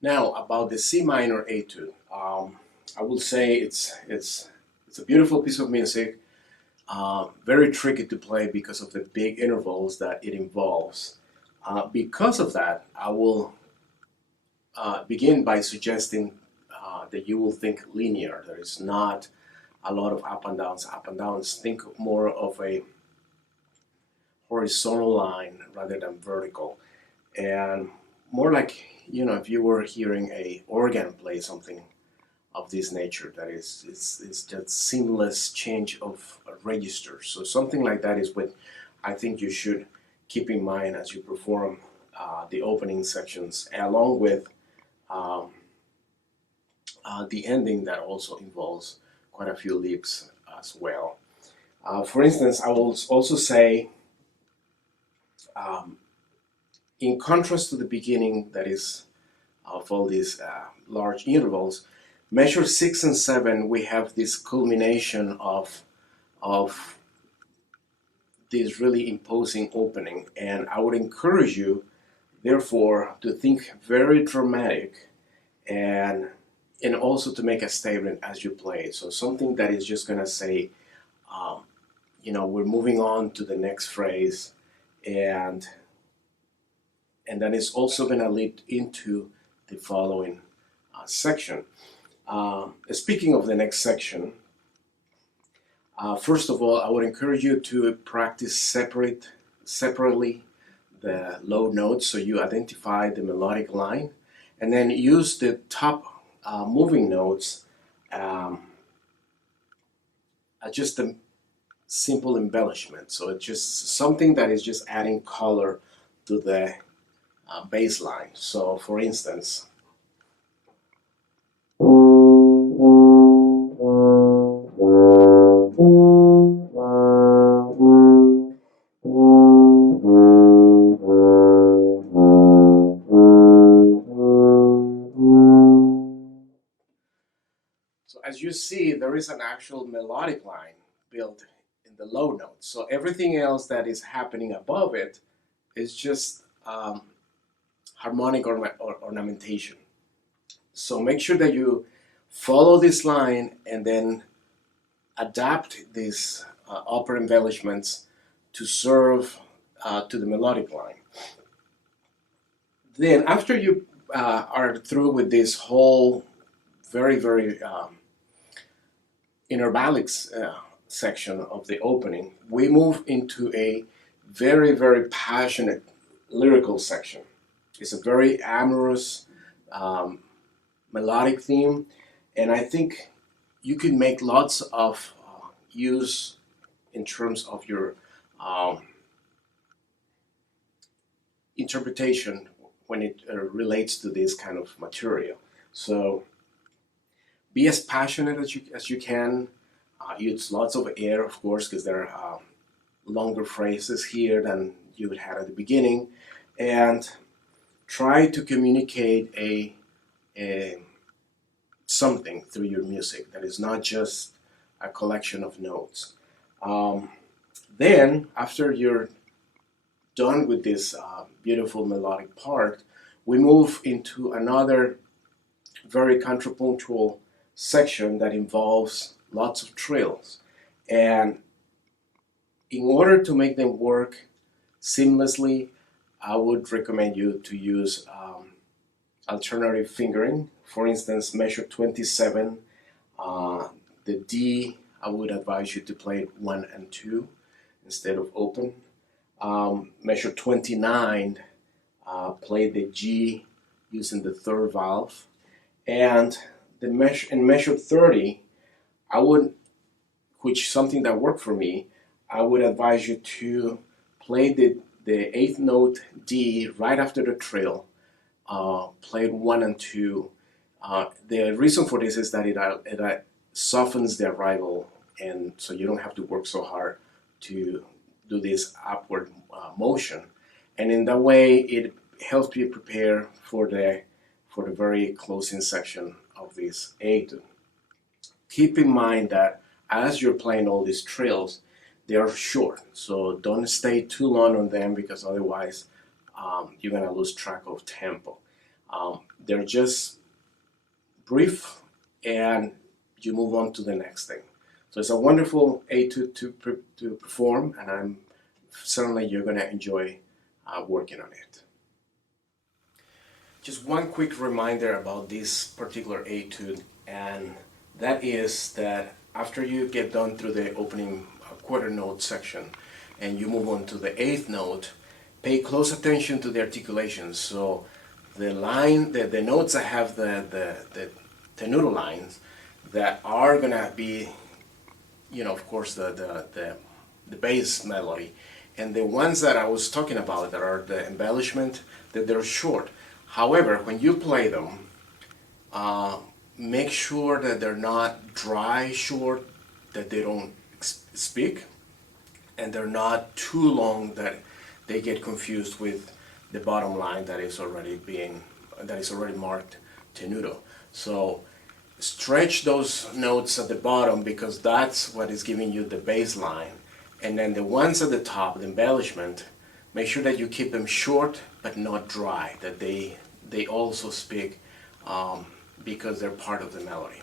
Now about the C minor Etude, I will say it's a beautiful piece of music, very tricky to play because of the big intervals that it involves. Because of that, I will begin by suggesting that you will think linear. There is not a lot of up and downs, up and downs. Think more of a horizontal line rather than vertical, and more like, you know, if you were hearing a organ play something of this nature, that is it's just seamless change of registers. So something like that is what I think you should keep in mind as you perform the opening sections, along with the ending that also involves quite a few leaps as well. For instance, I will also say, in contrast to the beginning, that is of all these large intervals, measure 6 and 7, we have this culmination of this really imposing opening, and I would encourage you, therefore, to think very dramatic and also to make a statement as you play. So something that is just going to say, you know, we're moving on to the next phrase, and then it's also going to lead into the following section. Speaking of the next section, first of all, I would encourage you to practice separately the low notes, so you identify the melodic line, and then use the top moving notes as just a simple embellishment. So it's just something that is just adding color to the bass line. So for instance, so as you see, there is an actual melodic line built in the low notes. So everything else that is happening above it is just harmonic ornamentation. So make sure that you follow this line and then adapt these upper embellishments to serve to the melodic line. Then after you are through with this whole very intervallic section of the opening, we move into a very passionate lyrical section. It's a very amorous melodic theme, and I think you can make lots of use in terms of your interpretation when it relates to this kind of material. So be as passionate as you can. Use lots of air, of course, because there are longer phrases here than you would have at the beginning, and try to communicate a something through your music that is not just a collection of notes. Then, after you're done with this beautiful melodic part, we move into another very contrapuntal section that involves lots of trills. And in order to make them work seamlessly, I would recommend you to use alternative fingering. For instance, measure 27, the D, I would advise you to play it 1 and 2 instead of open. Measure 29, play the G using the third valve. And in measure 30, which something that worked for me, I would advise you to play the 8th note D right after the trill. Play 1 and 2. The reason for this is that it softens the arrival, and so you don't have to work so hard to do this upward motion. And in that way, it helps you prepare for the very closing section of this etude. Keep in mind that as you're playing all these trills, they are short, so don't stay too long on them, because otherwise you're gonna lose track of tempo. They're just brief, and you move on to the next thing. So it's a wonderful etude to perform, and certainly you're gonna enjoy working on it. Just one quick reminder about this particular etude, and that is that after you get done through the opening quarter note section and you move on to the 8th note, pay close attention to the articulations. So the notes that have the tenuto lines that are gonna be, of course, the bass melody, and the ones that I was talking about that are the embellishment, that they're short. However, when you play them, make sure that they're not dry short, that they don't speak, and they're not too long that they get confused with the bottom line that is already marked tenuto. So stretch those notes at the bottom, because that's what is giving you the bass line. And then the ones at the top, the embellishment, make sure that you keep them short but not dry, that they also speak, because they're part of the melody.